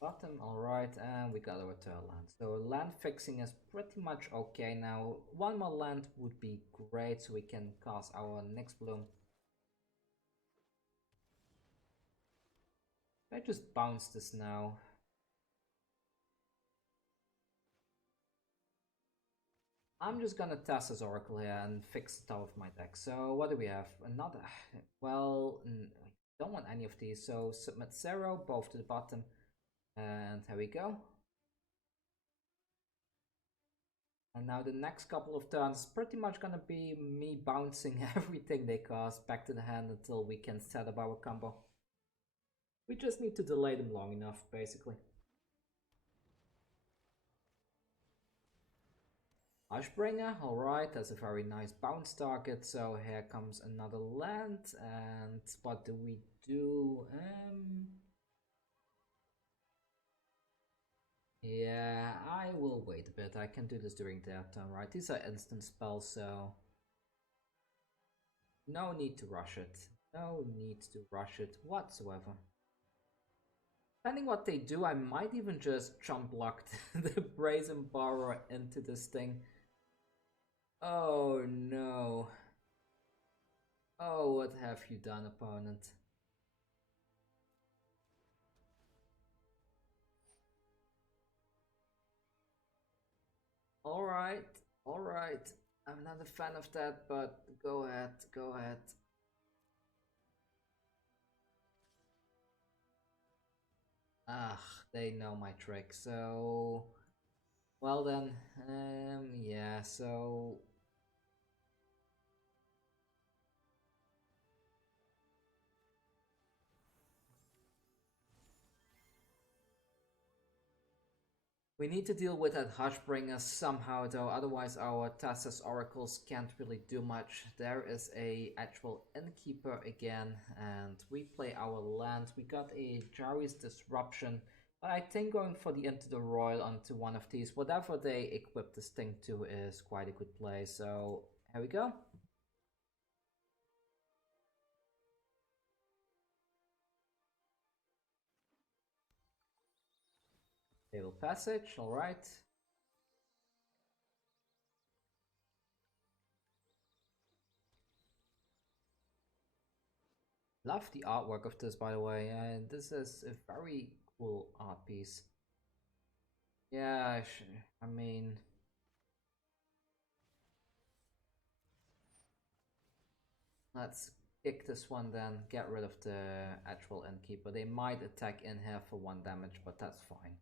Bottom, alright, and we got our return land. So land fixing is pretty much okay now. One more land would be great, so we can cast our Nyx Bloom. I just bounce this now. I'm just gonna Thassa's Oracle here and fix the top of my deck. So what do we have? Another, well, we don't want any of these, so submit 0, both to the bottom. And here we go. And now the next couple of turns is pretty much gonna be me bouncing everything they cast back to the hand until we can set up our combo. We just need to delay them long enough, basically. Hushbringer, alright, that's a very nice bounce target. So here comes another land, and what do we do? Yeah, I will wait a bit. I can do this during their turn, right? These are instant spells, so no need to rush it. No need to rush it whatsoever. Depending what they do, I might even just jump block the Brazen Borrower into this thing. Oh no. Oh, what have you done, opponent? Alright, alright. I'm not a fan of that, but go ahead, go ahead. Ah, they know my trick, so... Well then, yeah, so... We need to deal with that Hushbringer somehow though, otherwise our Thassa's Oracles can't really do much. There is a actual Innkeeper again, and we play our land. We got a Jwari's Disruption, but I think going for the Into the Roil onto one of these, whatever they equip this thing to, is quite a good play. So Here we go. Fabled Passage, alright. Love the artwork of this, by the way, and this is a very cool art piece. Yeah, I mean... Let's kick this one then, get rid of the actual Innkeeper. They might attack in here for 1 damage, but that's fine.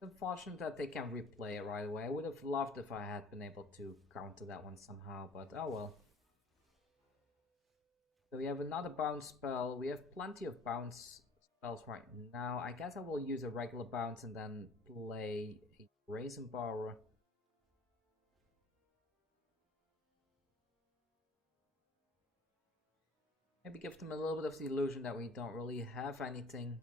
It's unfortunate that they can replay it right away. I would have loved if I had been able to counter that one somehow, but oh well. So we have another bounce spell. We have plenty of bounce spells right now. I guess I will use a regular bounce and then play a Brazen Borrower. Maybe give them a little bit of the illusion that we don't really have anything.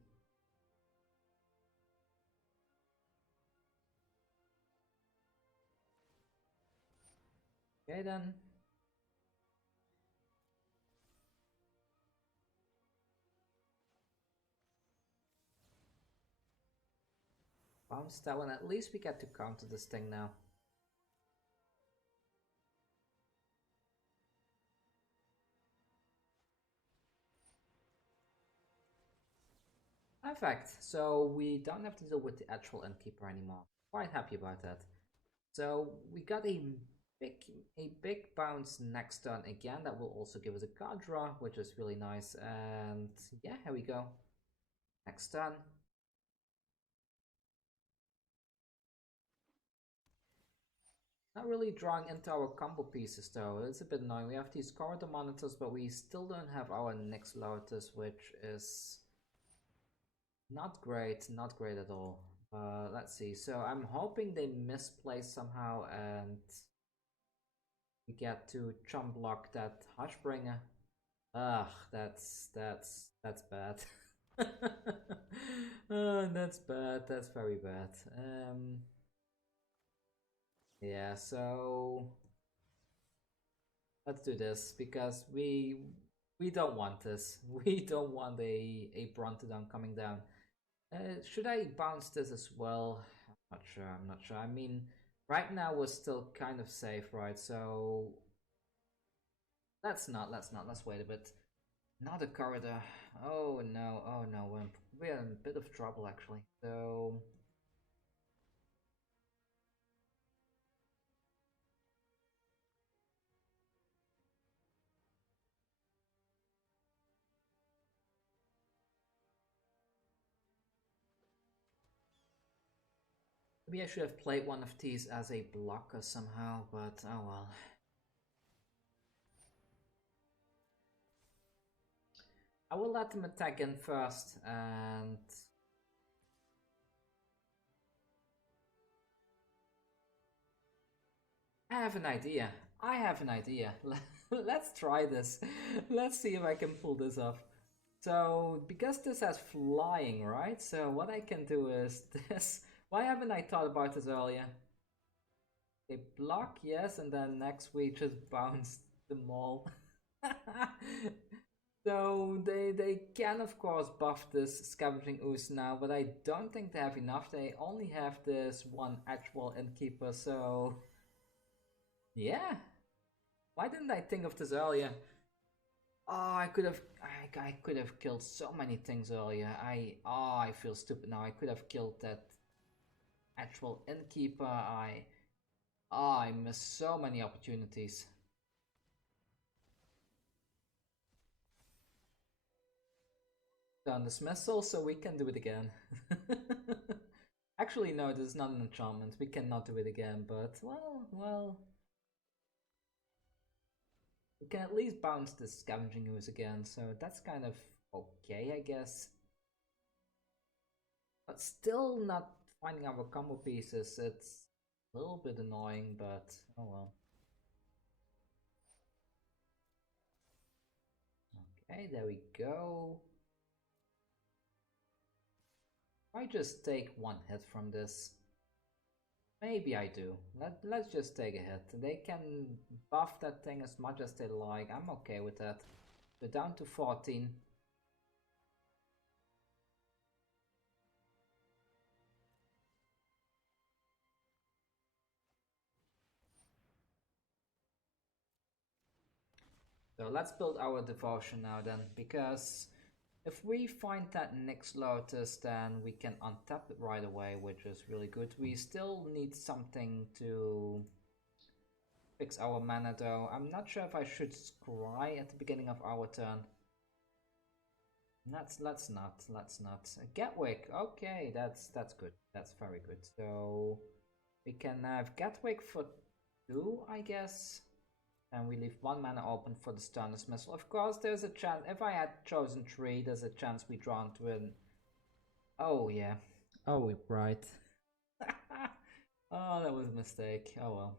Okay then. Bounce that one. At least we get to counter this thing now. Perfect. So we don't have to deal with the actual Innkeeper anymore. Quite happy about that. So we got a big bounce next turn again. That will also give us a card draw, which is really nice. And yeah, here we go. Next turn. Not really drawing into our combo pieces though. It's a bit annoying. We have these corridor monitors, but we still don't have our Nyx Lotus, which is not great at all. Let's see. So I'm hoping they misplace somehow and we get to chump block that Hushbringer. Ugh, that's bad. That's bad. That's very bad. Yeah, so let's do this because we don't want this. We don't want a Brontodon coming down. Should I bounce this as well? I'm not sure. I mean, right now we're still kind of safe, right? So let's wait a bit. Another corridor. Oh no, we're in a bit of trouble actually. So maybe I should have played one of these as a blocker somehow, but oh well. I will let them attack in first, and I have an idea. Let's try this. Let's see if I can pull this off. So, because this has flying, right? So what I can do is this. Why haven't I thought about this earlier? They block, yes, and then next we just bounce them all. So they can of course buff this Scavenging Ooze now, but I don't think they have enough. They only have this one actual Innkeeper, so yeah. Why didn't I think of this earlier? Oh, I could have killed so many things earlier. I feel stupid now. I could have killed that actual Innkeeper. I missed so many opportunities. Stern Dismissal, so we can do it again. Actually, no, this is not an enchantment. We cannot do it again, but well. We can at least bounce the Scavenging Ooze again, so that's kind of okay, I guess. But still not finding our combo pieces. It's a little bit annoying, but oh well. Okay, there we go. I just take one hit from this. Maybe I do. Let's just take a hit. They can buff that thing as much as they like. I'm okay with that. We're down to 14. So let's build our devotion now then, because if we find that Nyx Lotus, then we can untap it right away, which is really good. We still need something to fix our mana though. I'm not sure if I should scry at the beginning of our turn. Let's not. Gadwick, okay, that's good. That's very good. So we can have Gadwick for 2, I guess. And we leave 1 mana open for the Stern Dismissal. Of course, there's a chance. If I had chosen 3, there's a chance we draw into an. Oh, yeah. Oh, right. Oh, that was a mistake. Oh, well.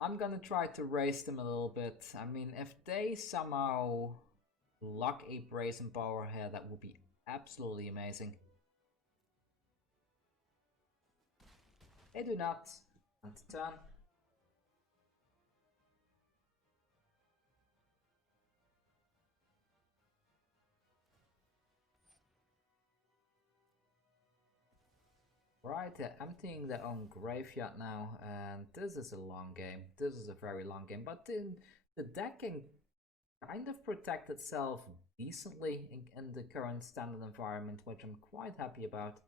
I'm gonna try to raise them a little bit. I mean, if they somehow lock a Brazen Borrower here, that would be absolutely amazing. They do not. And turn. Right, they're emptying their own graveyard now, and this is a long game. This is a very long game, but the deck can kind of protect itself decently in the current standard environment, which I'm quite happy about.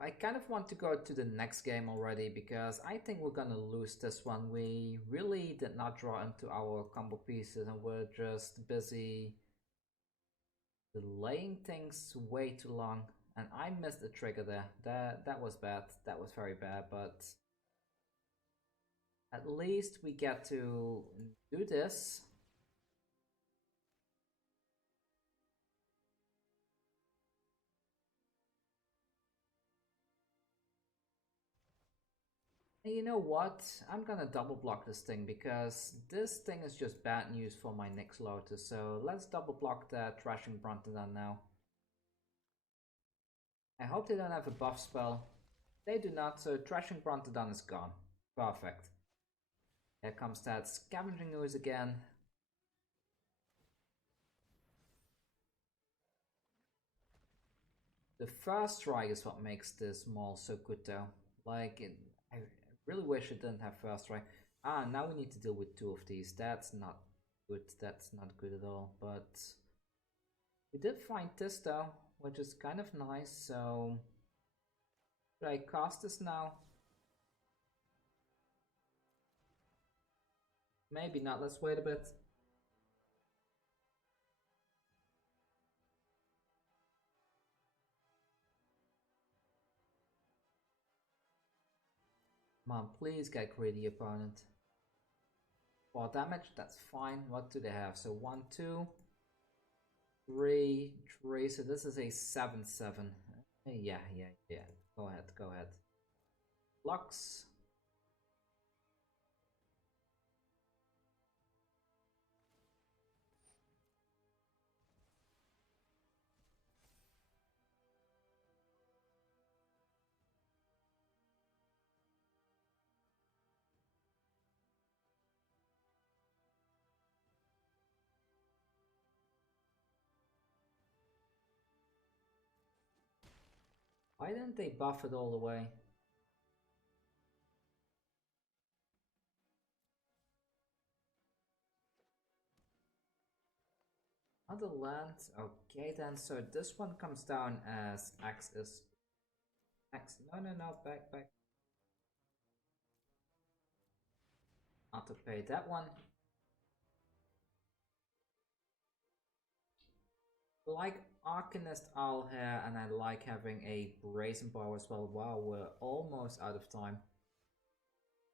I kind of want to go to the next game already, because I think we're gonna lose this one. We really did not draw into our combo pieces, and we're just busy delaying things way too long. And I missed the trigger there. That was bad. That was very bad, but at least we get to do this. And you know what? I'm gonna double block this thing, because this thing is just bad news for my Nyx Lotus. So let's double block that Thrashing Brontodon now. I hope they don't have a buff spell. They do not, so Thrashing Brontodon is gone. Perfect. Here comes that Scavenging Ooze again. The first strike is what makes this mall so good though. Like, I really wish it didn't have first strike. Ah, now we need to deal with 2 of these. That's not good. That's not good at all. But we did find this though, which is kind of nice. So should I cast this now? Maybe not. Let's wait a bit. Come on, please get greedy, opponent. 4 damage, that's fine. What do they have? So 1, 2, 3, 3. So this is a 7-7. Yeah. Go ahead. Lux. Why didn't they buff it all the way? Other land. Okay then, so this one comes down as X is X. No, back. Not to pay that one. I like Arcanist Owl here, and I like having a Brazen Borrower as well. Wow, we're almost out of time.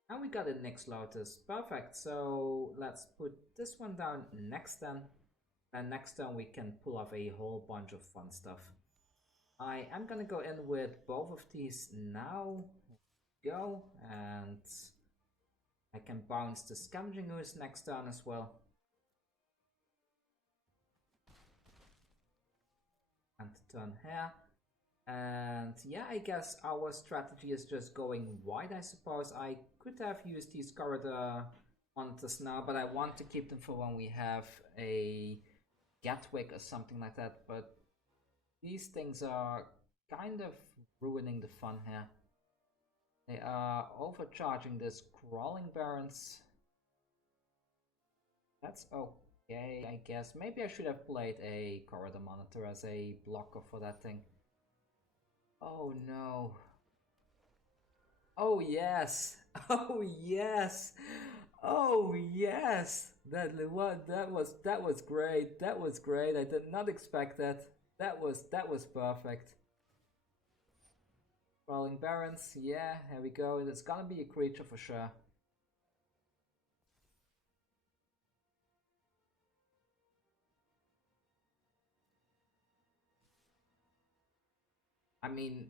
And we got a Nyx Lotus. Perfect. So let's put this one down next then. And next turn we can pull off a whole bunch of fun stuff. I am gonna go in with both of these now. Go, and I can bounce the Scavenging Ooze next turn as well. And turn here. And yeah, I guess our strategy is just going wide, I suppose. I could have used these corridor monitors now, but I want to keep them for when we have a Gadwick or something like that. But these things are kind of ruining the fun here. They are overcharging this Crawling Barons. That's okay, I guess. Maybe I should have played a corridor monitor as a blocker for that thing. Oh no. Oh yes. Oh yes. Oh yes. That was great. That was great. I did not expect that. That was perfect. Crawling Barons. Yeah, here we go. It's gonna be a creature for sure. I mean,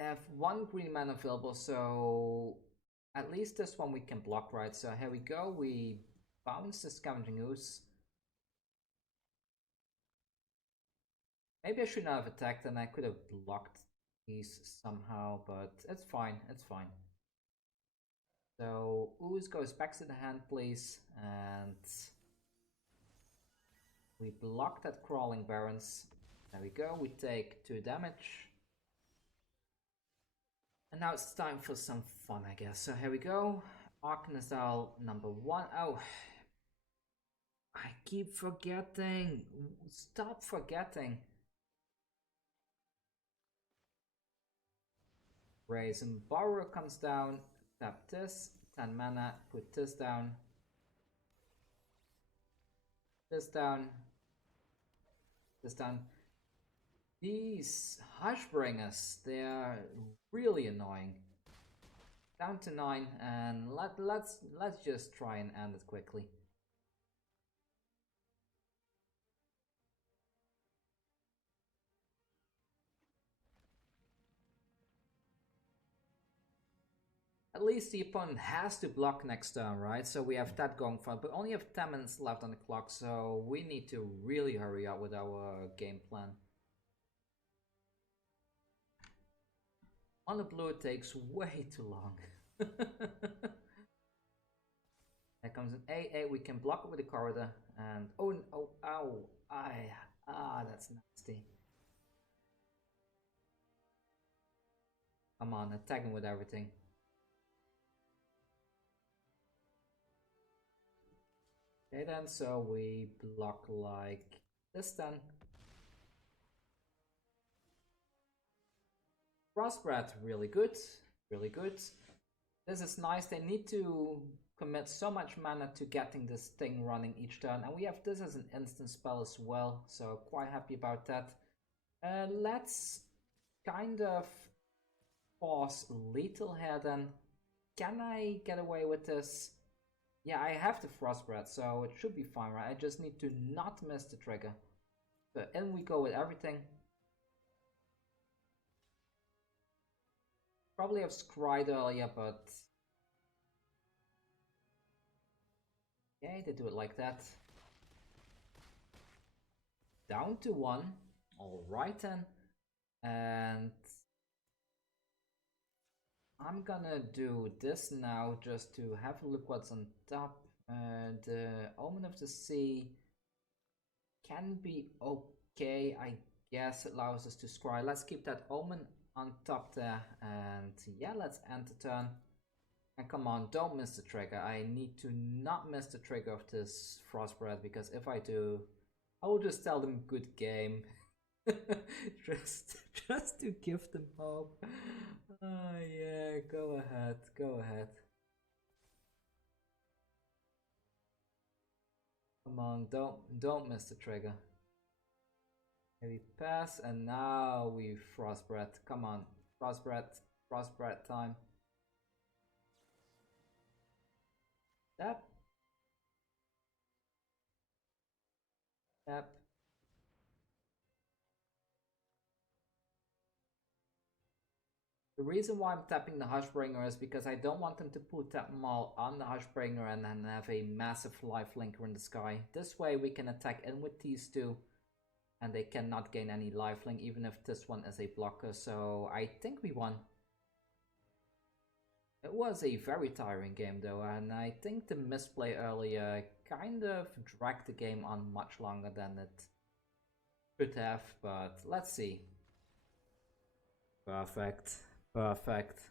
I have one green mana available, so at least this one we can block, right? So here we go. We bounce the Scavenging Ooze. Maybe I should not have attacked and I could have blocked these somehow, but it's fine, it's fine. So Ooze goes back to the hand, please, and we block that Crawling Barons. There we go, we take 2 damage. And now it's time for some fun, I guess. So here we go. Arcanist number 1. Oh, I keep forgetting. Stop forgetting. Brazen Borrower comes down. Tap this. 10 mana. Put this down. This down. This down. These Hushbringers, they're really annoying. Down to 9, and let's just try and end it quickly. At least the opponent has to block next turn, right? So we have that going for it, but only have 10 minutes left on the clock, so we need to really hurry up with our game plan. On the blue, it takes way too long. There comes an 8/8. We can block it with the corridor, and that's nasty. Come on, attack him with everything. Okay then, so we block like this then. Crossbred, really good, really good. This is nice. They need to commit so much mana to getting this thing running each turn, and we have this as an instant spell as well, so quite happy about that. Let's kind of pause lethal here then. Can I get away with this? Yeah, I have the Frostbred, so it should be fine, right? I just need to not miss the trigger. So in we go with everything. Probably have scried earlier, but okay, they do it like that. Down to 1. Alright then. And I'm gonna do this now just to have a look what's on top. The Omen of the Sea can be okay, I guess. It allows us to scry. Let's keep that Omen on top there, and yeah, let's end the turn. And come on, don't miss the trigger. I need to not miss the trigger of this Frostbred, because if I do, I will just tell them good game. just to give them hope. Yeah, go ahead, go ahead. Come on, don't miss the trigger. Maybe pass, and now we Frostbred. Come on, Frostbred time. Tap. Tap. The reason why I'm tapping the Hushbringer is because I don't want them to put that Maul on the Hushbringer and then have a massive lifelinker in the sky. This way we can attack in with these two, and they cannot gain any lifelink even if this one is a blocker, so I think we won. It was a very tiring game though, and I think the misplay earlier kind of dragged the game on much longer than it should have, but let's see. Perfect. Perfect.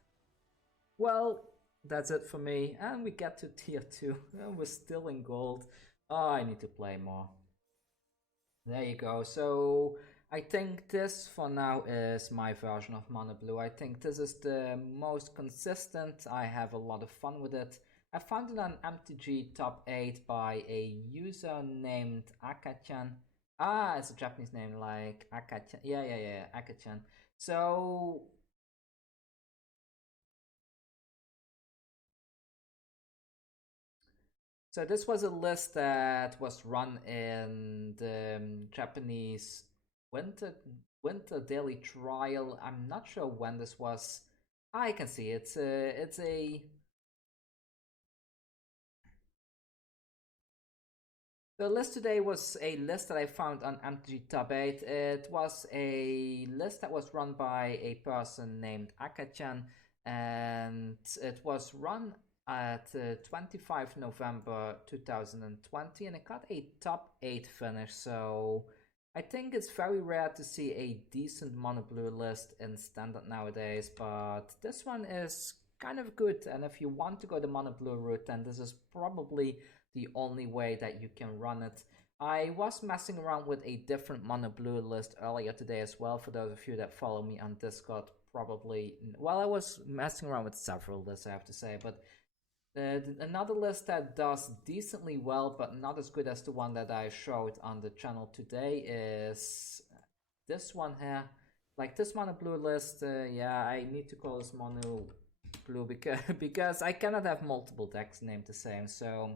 Well, that's it for me, and we get to tier 2, and we're still in gold. Oh, I need to play more. There you go. So I think this for now is my version of Mono Blue. I think this is the most consistent. I have a lot of fun with it. I found it on MTG top 8 by a user named Akachan. Ah, it's a Japanese name like Akachan. Yeah, Akachan. So this was a list that was run in the Japanese winter daily trial. I'm not sure when this was. I can see it's a The list today was a list that I found on MTG Top 8. It was a list that was run by a person named Akachan, and it was run at 25 November 2020, and it got a top 8 finish, so I think it's very rare to see a decent mono blue list in standard nowadays, but this one is kind of good, and if you want to go the mono blue route, then this is probably the only way that you can run it. I was messing around with a different mono blue list earlier today as well. For those of you that follow me on Discord, probably, well, I was messing around with several lists, I have to say, but another list that does decently well but not as good as the one that I showed on the channel today is this one here. Like this mono blue list, yeah, I need to call this mono blue because I cannot have multiple decks named the same, so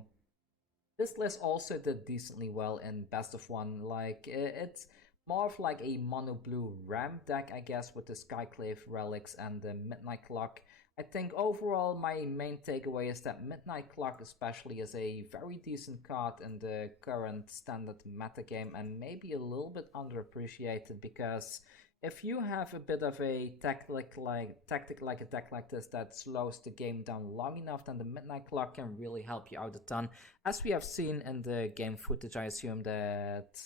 this list also did decently well in best of one. Like it's more of like a mono blue ram deck, I guess, with the Skyclave relics and the Midnight Clock. I think overall my main takeaway is that Midnight Clock especially is a very decent card in the current standard metagame, and maybe a little bit underappreciated, because if you have a bit of a tactic like a deck like this that slows the game down long enough, then the Midnight Clock can really help you out a ton. As we have seen in the game footage, I assume that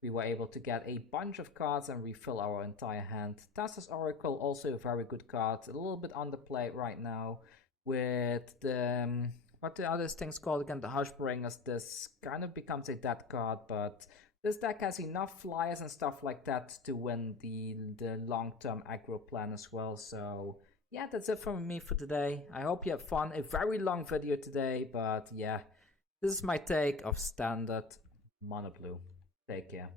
we were able to get a bunch of cards and refill our entire hand. Thassa's Oracle, also a very good card, a little bit underplayed right now with the what the other things called again, the Hushbringers. This kind of becomes a dead card, but this deck has enough flyers and stuff like that to win the long-term aggro plan as well. So yeah, that's it from me for today. I hope you have fun. A very long video today, but yeah, this is my take of standard mono blue. Take care.